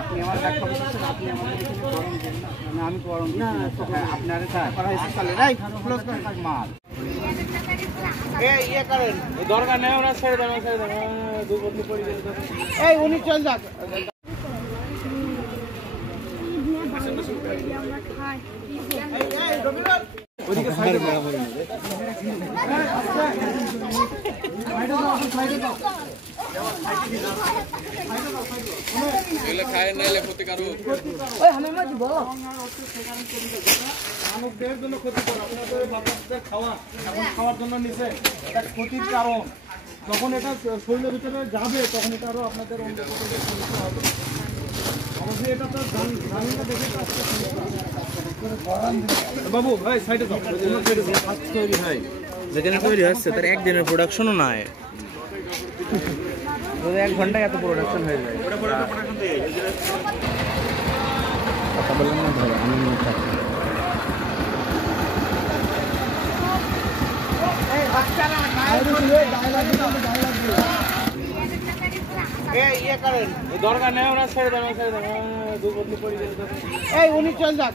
আপনি আমার ব্যাগ খবর দিচ্ছেন, আপনি আমাদের এখানে গরম দেন না, আমি গরম না আপনার করা হয়েছে চলে রাই ক্লোজ করে থাক মাল ইয়ে করেন দরকার নেই ওরা ছেড়ে দেন দু বন্ধু পড়ে গেল এই উনি চল যাক ওদিকে সাইডে বরাবর এগুলো খায় না এলে ক্ষতিকারক ওই আমি মা দিব মানবদের জন্য ক্ষতিকর আপনাদের বাচ্চাদের খাওয়া এখন খাওয়ার জন্য নিছে এটা ক্ষতির কারণ যখন এটা শরীরের ভিতরে যাবে তখন এটা আরো আপনাদের অন্য প্রকারের সমস্যা হবে অবশ্যই এটা তো জানিনা দেখে বাবু ভাই সাইডে যাও সাইডে যাও ফাস্ট তৈরি হয় যেখানে তৈরি হচ্ছে তার একদিনের প্রোডাকশনও নাই 1 ঘন্টায় এত প্রোডাকশন হয়ে যায় ওটা প্রোডাকশন দিয়ে কথা বললাম না ধরো আমি মনে থাকি এই বাচ্চারা এই ইয়ে করেন দরকার নেই ওরা ছেড়ে দেন দু বন্ধু পড়ে গেল এই উনি চল যাক